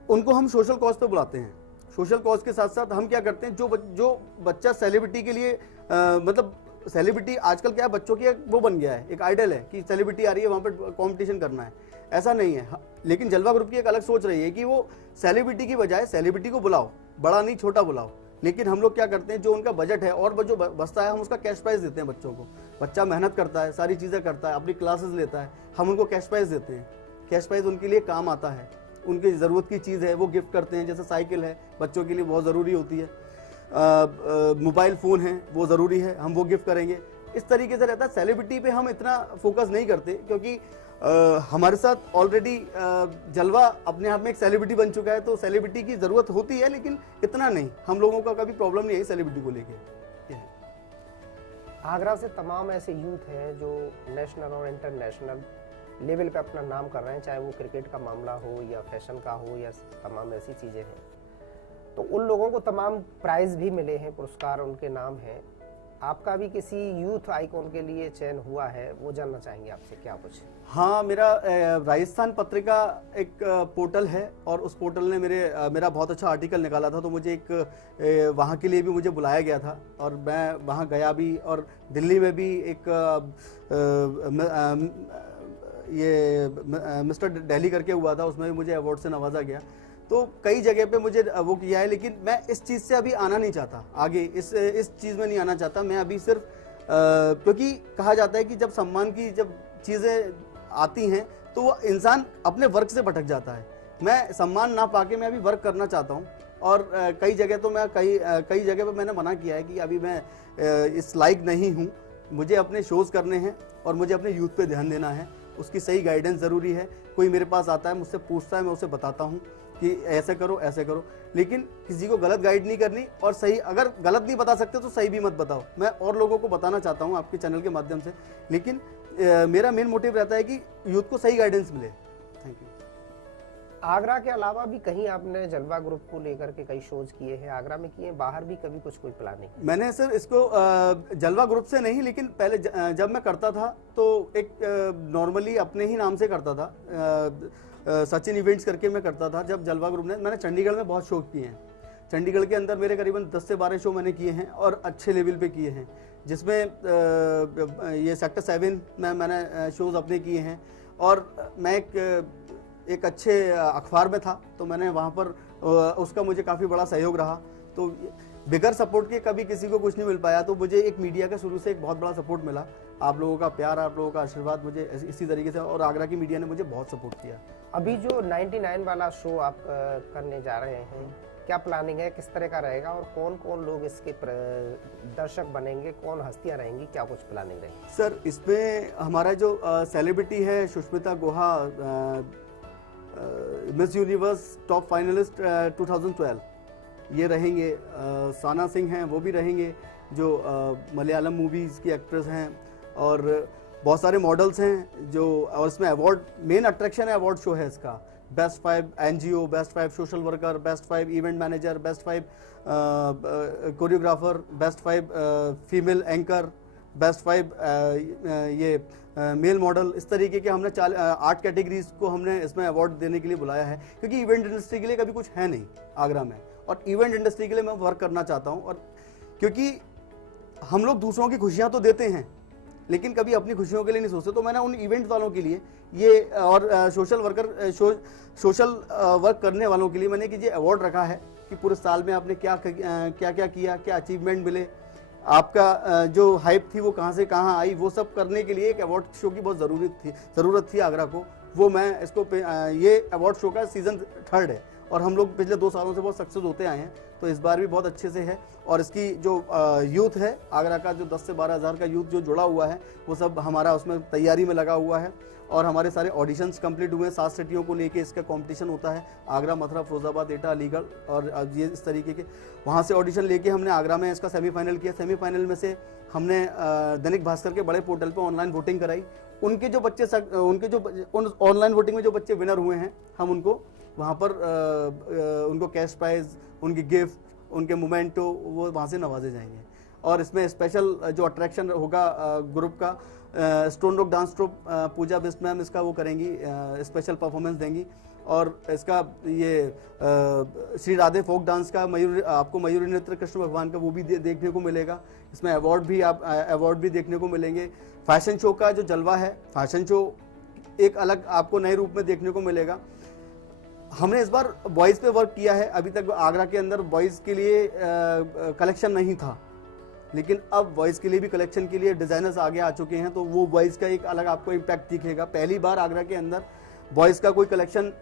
उनको हम सोशल कॉज पे बुलाते हैं। सोशल कॉज के साथ साथ हम क्या करते हैं, जो बच्चा सेलिब्रिटी के लिए मतलब सेलिब्रिटी आजकल क्या है, बच्चों की वो बन गया है, एक आइडल है कि सेलिब्रिटी आ रही है, वहां पर कंपटीशन करना है। ऐसा नहीं है। लेकिन जलवा ग्रुप की एक अलग सोच रही है कि वो सेलिब्रिटी की बजाय सेलिब्रिटी को बुलाओ, बड़ा नहीं छोटा बुलाओ। लेकिन हम लोग क्या करते हैं, जो उनका बजट है और जो बचता है, हम उसका कैश प्राइज देते हैं बच्चों को। बच्चा मेहनत करता है, सारी चीज़ें करता है, अपनी क्लासेस लेता है, हम उनको कैश प्राइज देते हैं। कैश प्राइज उनके लिए काम आता है, उनकी ज़रूरत की चीज़ है, वो गिफ्ट करते हैं। जैसे साइकिल है, बच्चों के लिए बहुत ज़रूरी होती है, मोबाइल फ़ोन है, वो ज़रूरी है, हम वो गिफ्ट करेंगे। इस तरीके से रहता है। सेलिब्रिटी पे हम इतना फोकस नहीं करते, क्योंकि हमारे साथ ऑलरेडी जलवा अपने आप में एक सेलिब्रिटी बन चुका है, तो सेलिब्रिटी की ज़रूरत होती है, लेकिन इतना नहीं। हम लोगों का कभी प्रॉब्लम नहीं है सेलिब्रिटी को लेके। आगरा से तमाम ऐसे यूथ हैं जो नेशनल और इंटरनेशनल लेवल पे अपना नाम कर रहे हैं, चाहे वो क्रिकेट का मामला हो या फैशन का हो या तमाम ऐसी चीज़ें हैं। तो उन लोगों को तमाम प्राइज भी मिले हैं, पुरस्कार उनके नाम हैं। आपका भी किसी यूथ आइकॉन के लिए चयन हुआ है, वो जानना चाहेंगे आपसे, क्या कुछ? हाँ, मेरा राजस्थान पत्रिका एक पोर्टल है, और उस पोर्टल ने मेरा बहुत अच्छा आर्टिकल निकाला था, तो मुझे एक वहाँ के लिए भी मुझे बुलाया गया था, और मैं वहाँ गया भी। और दिल्ली में भी एक ये मिस्टर दिल्ली करके हुआ था, उसमें भी मुझे अवार्ड से नवाजा गया। तो कई जगह पे मुझे वो किया है, लेकिन मैं इस चीज़ से अभी आना नहीं चाहता, आगे इस चीज़ में नहीं आना चाहता। मैं अभी सिर्फ क्योंकि कहा जाता है कि जब सम्मान की जब चीज़ें आती हैं तो वो इंसान अपने वर्क से भटक जाता है। मैं सम्मान ना पाके मैं अभी वर्क करना चाहता हूँ, और कई जगह तो मैं कई जगह पे मैंने मना किया है कि अभी मैं इस लायक नहीं हूँ, मुझे अपने शोज़ करने हैं और मुझे अपने यूथ पे ध्यान देना है। उसकी सही गाइडेंस ज़रूरी है। कोई मेरे पास आता है, मुझसे पूछता है, मैं उसे बताता हूँ कि ऐसे करो ऐसे करो, लेकिन किसी को गलत गाइड नहीं करनी, और सही अगर गलत नहीं बता सकते तो सही भी मत बताओ। मैं और लोगों को बताना चाहता हूँ आपके चैनल के माध्यम से, लेकिन मेरा मेन मोटिव रहता है कि यूथ को सही गाइडेंस मिले। Thank you. आगरा के अलावा भी कहीं आपने जलवा ग्रुप को लेकर के कई शोज किए हैं, आगरा में किए, बाहर भी कभी कोई प्लानिंग? मैंने सर इसको जलवा ग्रुप से नहीं, लेकिन पहले जब मैं करता था तो एक नॉर्मली अपने ही नाम से करता था, सचिन इवेंट्स करके मैं करता था। जब जलवा ग्रुप ने, मैंने चंडीगढ़ में बहुत शो किए हैं। चंडीगढ़ के अंदर मेरे करीबन 10 से 12 शो मैंने किए हैं, और अच्छे लेवल पे किए हैं, जिसमें ये सेक्टर 7 में मैंने शोज़ अपने किए हैं। और मैं एक अच्छे अखबार में था, तो मैंने वहाँ पर उसका मुझे काफ़ी बड़ा सहयोग रहा। तो बिगर सपोर्ट के कभी किसी को कुछ नहीं मिल पाया, तो मुझे एक मीडिया का शुरू से एक बहुत बड़ा सपोर्ट मिला। आप लोगों का प्यार, आप लोगों का आशीर्वाद मुझे इसी तरीके से, और आगरा की मीडिया ने मुझे बहुत सपोर्ट किया। अभी जो 99 वाला शो आप करने जा रहे हैं, क्या प्लानिंग है, किस तरह का रहेगा और कौन कौन लोग इसके दर्शक बनेंगे, कौन हस्तियां रहेंगी, क्या कुछ प्लानिंग रहेगी? सर, इसमें हमारा जो सेलिब्रिटी है सुष्मिता गुहा, मिस यूनिवर्स टॉप फाइनलिस्ट 2012, ये रहेंगे। साना सिंह हैं, वो भी रहेंगे, जो मलयालम मूवीज़ की एक्ट्रेस हैं, और बहुत सारे मॉडल्स हैं जो, और इसमें अवार्ड, मेन अट्रैक्शन है, अवार्ड शो है इसका। Best 5 NGO, best 5 social worker, best 5 event manager, best 5 choreographer, best 5 female anchor, best 5 ये मेल मॉडल, इस तरीके के हमने 8 कैटेगरीज को हमने इसमें अवार्ड देने के लिए बुलाया है, क्योंकि इवेंट इंडस्ट्री के लिए कभी कुछ है नहीं आगरा में, और इवेंट इंडस्ट्री के लिए मैं वर्क करना चाहता हूँ। और क्योंकि हम लोग दूसरों की खुशियाँ तो देते हैं, लेकिन कभी अपनी खुशियों के लिए नहीं सोचते, तो मैंने उन इवेंट वालों के लिए ये, और सोशल वर्क करने वालों के लिए मैंने कि ये अवार्ड रखा है कि पूरे साल में आपने क्या क्या किया, क्या अचीवमेंट मिले, आपका जो हाइप थी वो कहाँ से कहाँ आई, वो सब करने के लिए एक अवार्ड शो की बहुत ज़रूरत थी आगरा को। वो मैं इसको ये अवार्ड शो का सीज़न 3 है, और हम लोग पिछले 2 सालों से बहुत सक्सेस होते आए हैं, तो इस बार भी बहुत अच्छे से है। और इसकी जो यूथ है आगरा का, जो 10 से 12 हज़ार का यूथ जो जुड़ा हुआ है, वो सब हमारा उसमें तैयारी में लगा हुआ है, और हमारे सारे ऑडिशंस कंप्लीट हुए हैं। 7 सिटियों को लेके इसका कंपटीशन होता है, आगरा, मथुरा, फिरोजाबाद, एटा, अलीगढ़, और ये इस तरीके के वहाँ से ऑडिशन लेके हमने आगरा में इसका सेमीफाइनल किया। सेमीफाइनल में से हमने दैनिक भास्कर के बड़े पोर्टल पर ऑनलाइन वोटिंग कराई। उनके जो बच्चे, ऑनलाइन वोटिंग में जो बच्चे विनर हुए हैं, हम उनको वहाँ पर उनको कैश प्राइज, उनकी गिफ्ट, उनके मोमेंटो, वो वहाँ से नवाजे जाएंगे। और इसमें स्पेशल जो अट्रैक्शन होगा ग्रुप का, स्टोन रॉक डांस ट्रुप, पूजा बिस्ट मैम इसका वो करेंगी, स्पेशल परफॉर्मेंस देंगी। और इसका ये श्री राधे फोक डांस का आपको मयूरी नृत्य कृष्ण भगवान का वो भी देखने को मिलेगा। इसमें अवार्ड भी देखने को मिलेंगे। फैशन शो का जो जलवा है, फैशन शो एक अलग आपको नए रूप में देखने को मिलेगा। हमने इस बार बॉयज़ पे वर्क किया है। अभी तक आगरा के अंदर बॉयज़ के लिए कलेक्शन नहीं था, लेकिन अब बॉयज़ के लिए भी कलेक्शन के लिए डिज़ाइनर्स आगे आ चुके हैं, तो वो बॉयज़ का एक अलग आपको इम्पैक्ट दिखेगा। पहली बार आगरा के अंदर बॉयज़ का कोई कलेक्शन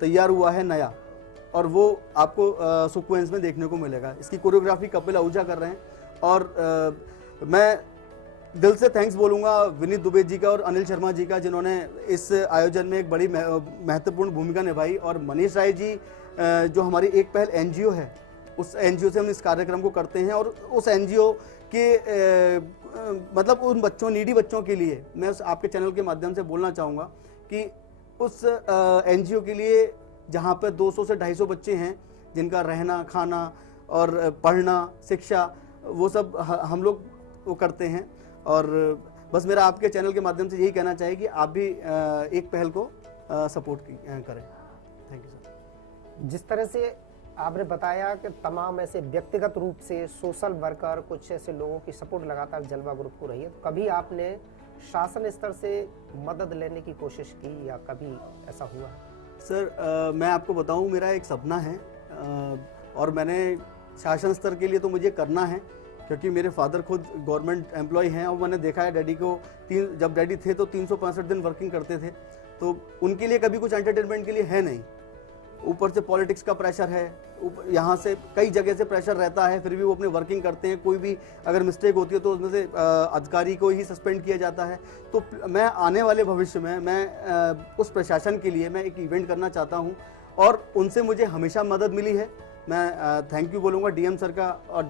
तैयार हुआ है नया, और वो आपको सीक्वेंस में देखने को मिलेगा। इसकी कोरियोग्राफी कपिल आहूजा कर रहे हैं, और मैं दिल से थैंक्स बोलूँगा विनीत दुबे जी का और अनिल शर्मा जी का, जिन्होंने इस आयोजन में एक बड़ी महत्वपूर्ण भूमिका निभाई। और मनीष राय जी, जो हमारी एक पहल एनजीओ है, उस एनजीओ से हम इस कार्यक्रम को करते हैं, और उस एनजीओ के मतलब उन बच्चों, नीडी बच्चों के लिए मैं आपके चैनल के माध्यम से बोलना चाहूँगा कि उस एनजीओ के लिए जहाँ पर 200 से 250 बच्चे हैं, जिनका रहना, खाना और पढ़ना, शिक्षा, वो सब हम लोग वो करते हैं। और बस मेरा आपके चैनल के माध्यम से यही कहना चाहिए कि आप भी एक पहल को सपोर्ट करें। Thank you sir. जिस तरह से आपने बताया कि तमाम ऐसे व्यक्तिगत रूप से सोशल वर्कर, कुछ ऐसे लोगों की सपोर्ट लगातार जलवा ग्रुप को रही है, तो कभी आपने शासन स्तर से मदद लेने की कोशिश की, या कभी ऐसा हुआ? सर, मैं आपको बताऊं, मेरा एक सपना है, और मैंने शासन स्तर के लिए तो मुझे करना है, क्योंकि मेरे फादर खुद गवर्नमेंट एम्प्लॉय हैं, और मैंने देखा है डैडी को जब डैडी थे तो 365 दिन वर्किंग करते थे, तो उनके लिए कभी कुछ एंटरटेनमेंट के लिए है नहीं। ऊपर से पॉलिटिक्स का प्रेशर है, यहाँ से कई जगह से प्रेशर रहता है, फिर भी वो अपने वर्किंग करते हैं। कोई भी अगर मिस्टेक होती है तो उसमें से अधिकारी को ही सस्पेंड किया जाता है। तो मैं आने वाले भविष्य में मैं उस प्रशासन के लिए मैं एक इवेंट करना चाहता हूँ, और उनसे मुझे हमेशा मदद मिली है। मैं थैंक यू बोलूँगा डीएम सर का, और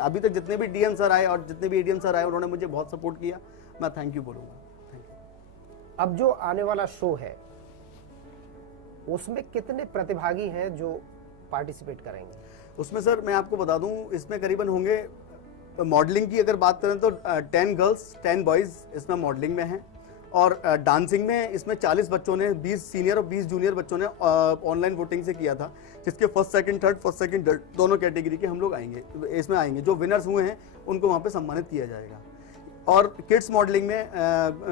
अभी तक जितने भी डीएम सर आए और जितने भी एडीएम सर आए, उन्होंने मुझे बहुत सपोर्ट किया। मैं थैंक यू बोलूँगा। Thank you. अब जो आने वाला शो है, उसमें कितने प्रतिभागी हैं जो पार्टिसिपेट करेंगे? उसमें सर मैं आपको बता दूं, इसमें करीबन होंगे, मॉडलिंग की अगर बात करें तो 10 गर्ल्स 10 बॉयज़ इसमें मॉडलिंग में हैं, और डांसिंग में इसमें 40 बच्चों ने, 20 सीनियर और 20 जूनियर बच्चों ने ऑनलाइन वोटिंग से किया था, जिसके फर्स्ट सेकंड थर्ड दोनों कैटेगरी के हम लोग इसमें आएंगे। जो विनर्स हुए हैं उनको वहाँ पे सम्मानित किया जाएगा। और किड्स मॉडलिंग में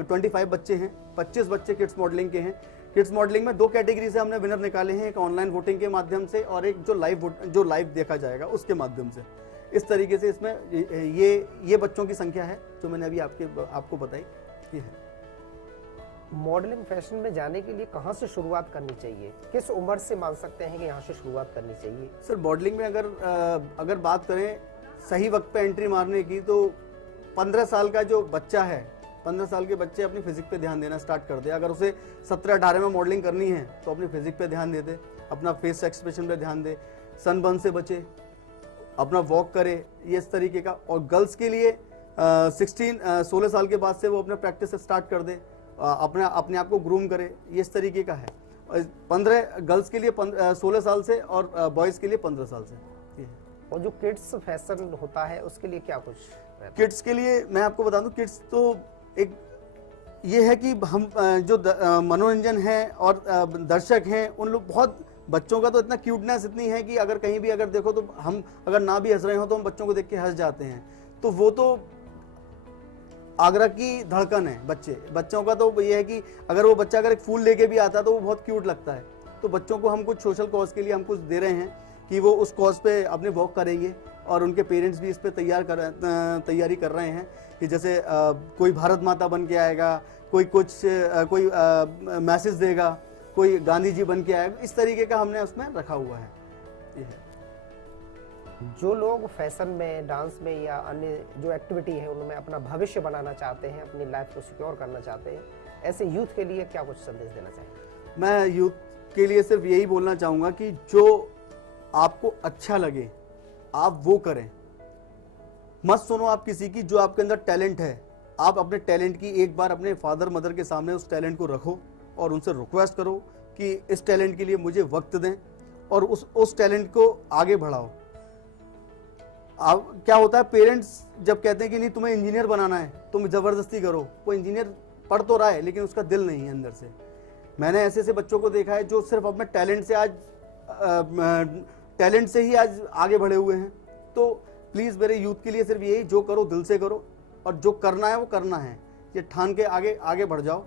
25 बच्चे हैं, 25 बच्चे किड्स मॉडलिंग के हैं, किड्स मॉडलिंग में 2 कैटेगरी से हमने विनर निकाले हैं, एक ऑनलाइन वोटिंग के माध्यम से और एक जो लाइव देखा जाएगा उसके माध्यम से। इस तरीके से इसमें ये बच्चों की संख्या है जो मैंने अभी आपको बताई, ये है। मॉडलिंग फैशन में जाने के लिए कहाँ से शुरुआत करनी चाहिए, किस उम्र से मान सकते हैं कि यहाँ से शुरुआत करनी चाहिए? सर मॉडलिंग में अगर बात करें सही वक्त पे एंट्री मारने की, तो 15 साल का जो बच्चा है, 15 साल के बच्चे अपनी फिजिक पे ध्यान देना स्टार्ट कर दे। अगर उसे 17-18 में मॉडलिंग करनी है तो अपनी फिजिक पे ध्यान दे, अपना फेस एक्सप्रेशन पे ध्यान दे, सनबर्न से बचे, अपना वॉक करे, ये इस तरीके का। और गर्ल्स के लिए 16 साल के बाद से वो अपना प्रैक्टिस स्टार्ट कर दे, अपने आप को ग्रूम करे, ये इस तरीके का है। 15 गर्ल्स के लिए 16 साल से और बॉयज़ के लिए 15 साल से। और जो किड्स फैशन होता है उसके लिए क्या कुछ? किड्स के लिए मैं आपको बता दूं, किड्स तो एक ये है कि हम जो मनोरंजन है और दर्शक हैं उन लोग बहुत, बच्चों का तो इतना क्यूटनेस इतनी है कि अगर कहीं भी अगर देखो तो हम अगर ना भी हंस रहे हो तो हम बच्चों को देख के हंस जाते हैं। तो वो तो आगरा की धड़कन है बच्चों का। तो ये है कि अगर वो बच्चा अगर एक फूल लेके भी आता है तो वो बहुत क्यूट लगता है। तो बच्चों को हम कुछ सोशल कॉज के लिए हम कुछ दे रहे हैं कि वो उस कॉज पे अपने वॉक करेंगे, और उनके पेरेंट्स भी इस पे तैयारी कर रहे हैं कि जैसे कोई भारत माता बन के आएगा, कोई मैसेज देगा, कोई गांधी जी बन के आएगा, इस तरीके का हमने उसमें रखा हुआ है। ये है। जो लोग फैशन में, डांस में या अन्य जो एक्टिविटी है उनमें अपना भविष्य बनाना चाहते हैं, अपनी लाइफ को सिक्योर करना चाहते हैं, ऐसे यूथ के लिए क्या कुछ संदेश देना चाहिए? मैं यूथ के लिए सिर्फ यही बोलना चाहूँगा कि जो आपको अच्छा लगे आप वो करें। मत सुनो आप किसी की, जो आपके अंदर टैलेंट है आप अपने टैलेंट की एक बार अपने फादर मदर के सामने उस टैलेंट को रखो और उनसे रिक्वेस्ट करो कि इस टैलेंट के लिए मुझे वक्त दें और उस टैलेंट को आगे बढ़ाओ। अब क्या होता है, पेरेंट्स जब कहते हैं कि नहीं तुम्हें इंजीनियर बनाना है, तुम जबरदस्ती करो। वो इंजीनियर पढ़ तो रहा है लेकिन उसका दिल नहीं है अंदर से। मैंने ऐसे बच्चों को देखा है जो सिर्फ अपने टैलेंट से ही आज आगे बढ़े हुए हैं। तो प्लीज मेरे यूथ के लिए सिर्फ यही, जो करो दिल से करो और जो करना है वो करना है, ये ठान के आगे बढ़ जाओ।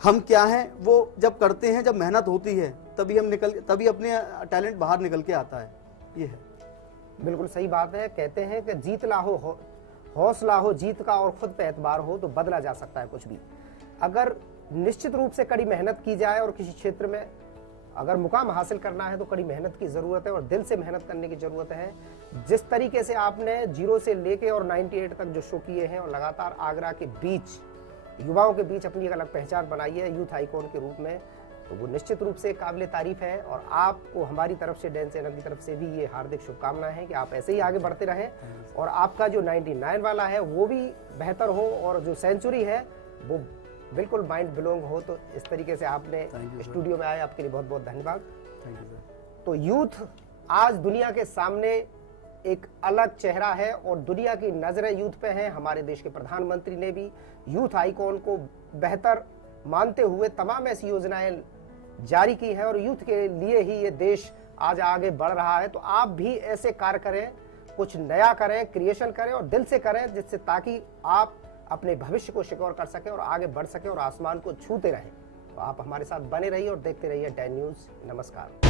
हम क्या हैं वो जब करते हैं, जब मेहनत होती है तभी अपने टैलेंट बाहर निकल के आता है। ये है। बिल्कुल सही बात है। कहते हैं कि जीत ला हो, हौसला हो जीत का और खुद पे एतबार हो तो बदला जा सकता है कुछ भी। अगर निश्चित रूप से कड़ी मेहनत की जाए और किसी क्षेत्र में अगर मुकाम हासिल करना है तो कड़ी मेहनत की जरूरत है और दिल से मेहनत करने की जरूरत है। जिस तरीके से आपने 0 से लेके और 98 तक जो शो किए हैं और लगातार आगरा के बीच युवाओं के बीच अपनी एक अलग पहचान बनाई है यूथ आइकॉन के रूप में, तो वो निश्चित रूप से काबिल तारीफ है। और आपको हमारी तरफ से, डांस चैनल की तरफ से भी ये हार्दिक शुभकामनाएं हैं कि आप ऐसे ही आगे बढ़ते रहें और आपका जो 99 वाला है वो भी बेहतर हो और जो सेंचुरी है वो बिल्कुल माइंड ब्लोइंग हो। तो इस तरीके से आपने स्टूडियो में आए, आपके लिए बहुत बहुत धन्यवाद। Thank you sir. तो यूथ आज दुनिया के सामने एक अलग चेहरा है और दुनिया की नजरें यूथ पे हैं। हमारे देश के प्रधानमंत्री ने भी यूथ आइकॉन को बेहतर मानते हुए तमाम ऐसी योजनाएं जारी की हैं और यूथ के लिए ही ये देश आज आगे बढ़ रहा है। तो आप भी ऐसे कार्य करें, कुछ नया करें, क्रिएशन करें और दिल से करें, जिससे ताकि आप अपने भविष्य को सिक्योर कर सकें और आगे बढ़ सकें और आसमान को छूते रहें। तो आप हमारे साथ बने रहिए और देखते रहिए डैन न्यूज़। नमस्कार।